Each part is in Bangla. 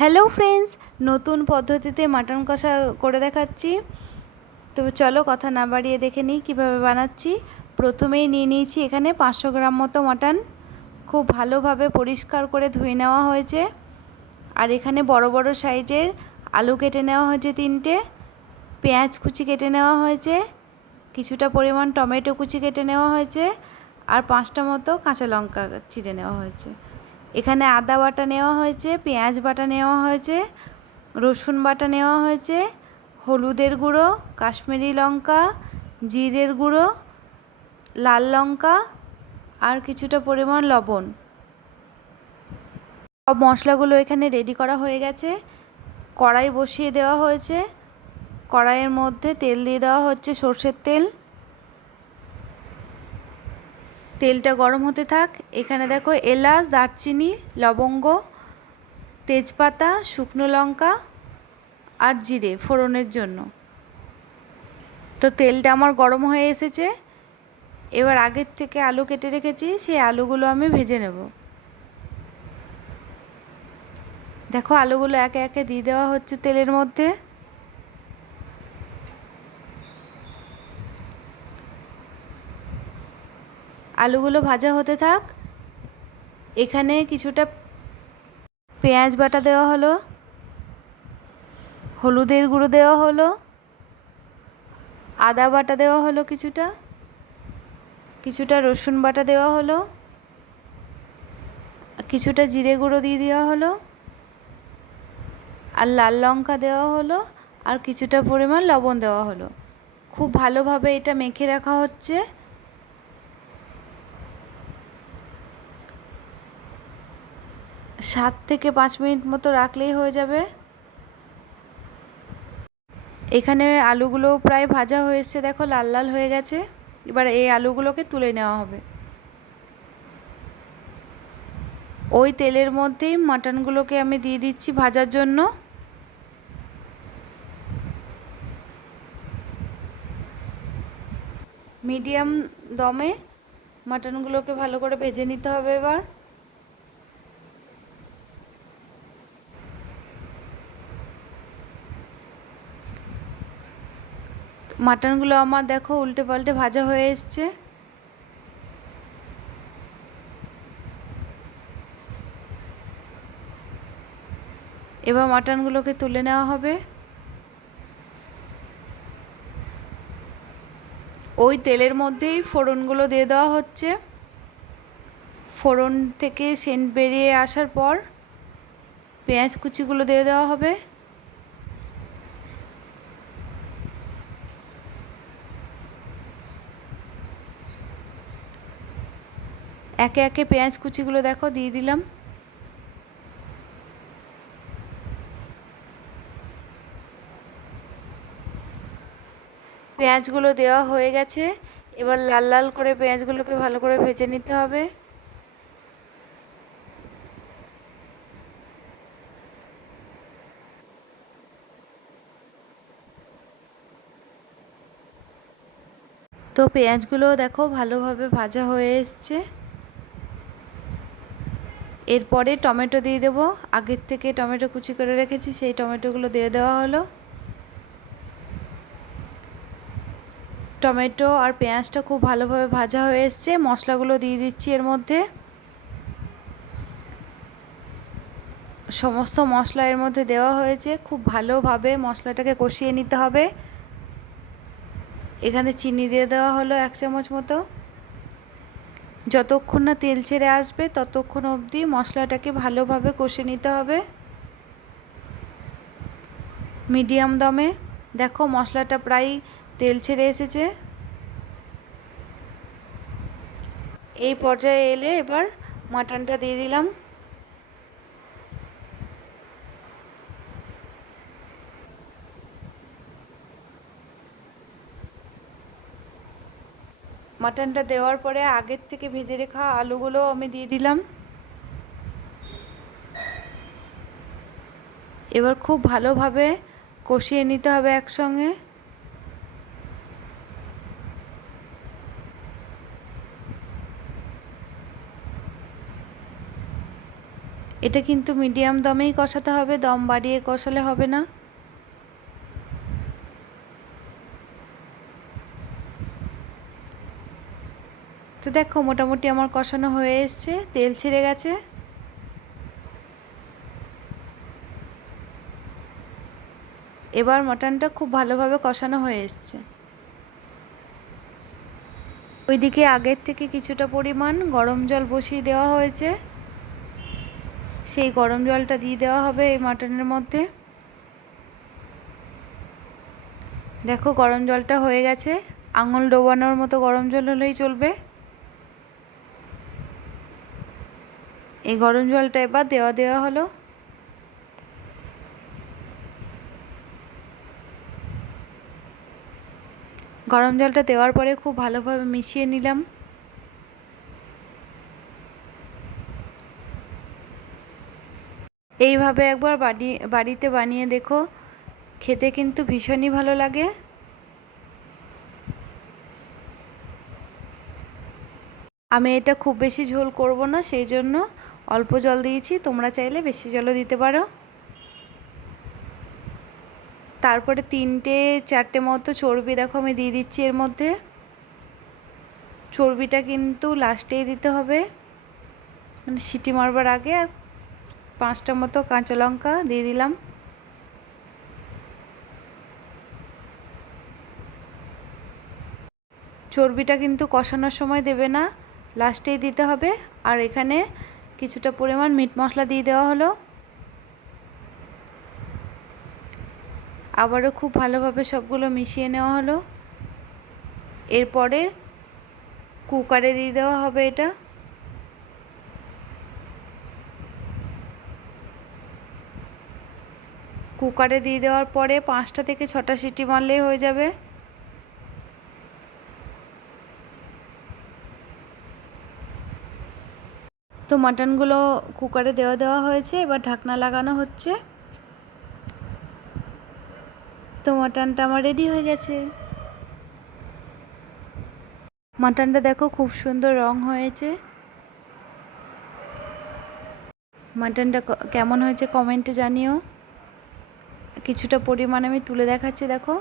হ্যালো ফ্রেন্ডস, নতুন পদ্ধতিতে মাটন কষা করে দেখাচ্ছি। তো চলো কথা না বাড়িয়ে দেখে নিই কীভাবে বানাচ্ছি। প্রথমেই নিয়ে নিয়েছি এখানে পাঁচশো গ্রাম মতো মাটন। খুব ভালোভাবে পরিষ্কার করে ধুয়ে নেওয়া হয়েছে। আর এখানে বড় বড় সাইজের আলু কেটে নেওয়া হয়েছে তিনটে, পেঁয়াজ কুচি কেটে নেওয়া হয়েছে, কিছুটা পরিমাণ টমেটো কুচি কেটে নেওয়া হয়েছে, আর পাঁচটা মতো কাঁচা লঙ্কা চিড়ে নেওয়া হয়েছে। এখানে আদা বাটা নেওয়া হয়েছে, পেঁয়াজ বাটা নেওয়া হয়েছে, রসুন বাটা নেওয়া হয়েছে, হলুদের গুঁড়ো, কাশ্মীরি লঙ্কা, জিরের গুঁড়ো, লাল লঙ্কা আর কিছুটা পরিমাণ লবণ। সব মশলাগুলো এখানে রেডি করা হয়ে গেছে। কড়াই বসিয়ে দেওয়া হয়েছে। কড়াইয়ের মধ্যে তেল দিয়ে দেওয়া হচ্ছে সর্ষের তেল। তেলটা গরম হতে থাক। এখানে দেখো এলাচ দারচিনি লবঙ্গ তেজপাতা শুকনো লঙ্কা আর জিরে ফোড়নের জন্য। তো তেলটা আমার গরম হয়ে এসেছে। এবার আগের থেকে আলু কেটে রেখেছি সেই আলুগুলো আমি ভেজে নেব। দেখো আলুগুলো একে একে দিয়ে দেওয়া হচ্ছে তেলের মধ্যে। আলুগুলো ভাজা হতে থাক। এখানে কিছুটা পেঁয়াজ বাটা দেওয়া হলো। হলুদের গুঁড়ো দেওয়া হলো। আদা বাটা দেওয়া হলো কিছুটা। কিছুটা রসুন বাটা দেওয়া হলো। কিছুটা জিরে গুঁড়ো দিয়ে দেওয়া হলো। আর লাল লঙ্কা দেওয়া হলো। আর কিছুটা পরিমাণ লবণ দেওয়া হলো। খুব ভালোভাবে এটা মেখে রাখা হচ্ছে। সাত থেকে পাঁচ মিনিট মতো রাখলেই হয়ে যাবে। এখানে আলুগুলো প্রায় ভাজা হয়েছে দেখো লাল লাল হয়ে গেছে। এবার এই আলুগুলোকে তুলে নেওয়া হবে। ওই তেলের মধ্যেই মাটনগুলোকে আমি দিয়ে দিচ্ছি ভাজার জন্য। মিডিয়াম দমে মাটনগুলোকে ভালো করে ভেজে নিতে হবে এবার। মাটনগুলো আমার দেখো উল্টে পাল্টে ভাজা হয়ে এসছে। এবার মাটনগুলোকে তুলে নেওয়া হবে। ওই তেলের মধ্যেই ফোড়নগুলো দিয়ে দেওয়া হচ্ছে। ফোড়ন থেকে সেন্ট বেরিয়ে আসার পর পেঁয়াজ কুচিগুলো দিয়ে দেওয়া হবে। একে একে পেঁয়াজ কুচিগুলো দেখো, দিয়ে দিলাম। পেঁয়াজগুলো দেওয়া হয়ে গেছে। এবার লাল লাল করে পেঁয়াজগুলোকে ভালো করে ভেজে নিতে হবে। তো পেঁয়াজগুলো দেখো ভালোভাবে ভাজা হয়ে এসছে। এরপরে টমেটো দিয়ে দেবো। আগের থেকে টমেটো কুচি করে রেখেছি, সেই টমেটোগুলো দিয়ে দেওয়া হলো। টমেটো আর পেঁয়াজটা খুব ভালোভাবে ভাজা হয়ে এসছে। মশলাগুলো দিয়ে দিচ্ছি এর মধ্যে। সমস্ত মশলা এর মধ্যে দেওয়া হয়েছে। খুব ভালোভাবে মশলাটাকে কষিয়ে নিতে হবে। এখানে চিনি দিয়ে দেওয়া হলো এক চামচ মতো। যতক্ষণ না তেল ছেড়ে আসবে, ততক্ষণ অবধি মশলাটাকে ভালোভাবে কষে নিতে হবে। মিডিয়াম দমে। দেখো, মশলাটা প্রায় তেল ছেড়ে এসেছে। এই পর্যায়ে এলে এবার মাটনটা দিয়ে দিলাম। মাটনটা দেওয়ার পরে আগের থেকে ভেজে রেখা আলুগুলো আমি দিয়ে দিলাম। এবার খুব ভালোভাবে কষিয়ে নিতে হবে একসঙ্গে। এটা কিন্তু মিডিয়াম দমেই কষাতে হবে, দম বাড়িয়ে কষালে হবে না। তো দেখো, মোটামুটি আমার কষানো হয়ে এসছে, তেল ছেড়ে গেছে। এবার মটনটা খুব ভালোভাবে কষানো হয়ে এসছে। ওইদিকে আগের থেকে কিছুটা পরিমাণ গরম জল বসিয়ে দেওয়া হয়েছে। সেই গরম জলটা দিয়ে দেওয়া হবে এই মাটনের মধ্যে। দেখো, গরম জলটা হয়ে গেছে। আঙুল ডোবানোর মতো গরম জল হলেই চলবে। এই গরম জলটা এবার দেওয়া দেওয়া হলো। গরম জলটা দেওয়ার পরে খুব ভালোভাবে মিশিয়ে নিলাম। এইভাবে একবার বাড়ি বাড়িতে বানিয়ে দেখো, খেতে কিন্তু ভীষণই ভালো লাগে। আমি এটা খুব বেশি ঝোল করব না, সেই জন্য অল্প জল দিয়েছি, তোমরা চাইলে বেশি জলও দিতে পারো। তারপরে তিনটে, চারটে মতো চর্বি দেখো আমি দিয়ে দিচ্ছি এর মধ্যে। চর্বিটা কিন্তু লাস্টেই দিতে হবে। মানে সিটি মারবার আগে আর পাঁচটা মতো কাঁচা লঙ্কা দিয়ে দিলাম। চর্বিটা কিন্তু কষানোর সময় দেবে না, লাস্টেই দিতে হবে। আর এখানে কিছুটা পরিমাণ মিট মশলা দিয়ে দেওয়া হলো। আবারও খুব ভালোভাবে সবগুলো মিশিয়ে নেওয়া হলো। এরপরে কুকারে দিয়ে দেওয়া হবে এটা। কুকারে দিয়ে দেওয়ার পরে পাঁচটা থেকে ছটা সিটি মারলেই হয়ে যাবে। তো মাটনগুলো কুকারে দেওয়া দেওয়া হয়েছে, এবার ঢাকনা লাগানো হচ্ছে। তো মাটনটা আমার রেডি হয়ে গেছে। মাটনটা দেখো খুব সুন্দর রং হয়েছে। মাটনটা কেমন হয়েছে কমেন্টে জানিও। কিছুটা পরিমাণ আমি তুলে দেখাচ্ছি, দেখো।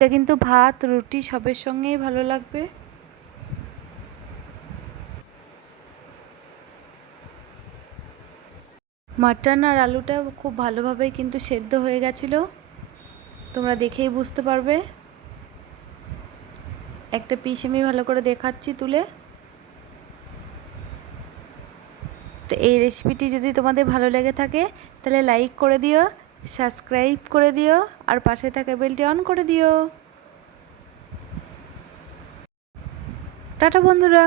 এটা কিন্তু ভাত, রুটি সবের সঙ্গেই ভালো লাগবে। মাটন আর আলুটা খুব ভালোভাবেই কিন্তু সেদ্ধ হয়ে গেছিল। তোমরা দেখেই বুঝতে পারবে। একটা পিস আমি ভালো করে দেখাচ্ছি তুলে। তো এই রেসিপিটি যদি তোমাদের ভালো লেগে থাকে, তাহলে লাইক করে দিও। সাবস্ক্রাইব করে দিও আর পাশে থাকা বেলটি অন করে দিও। টাটা বন্ধুরা।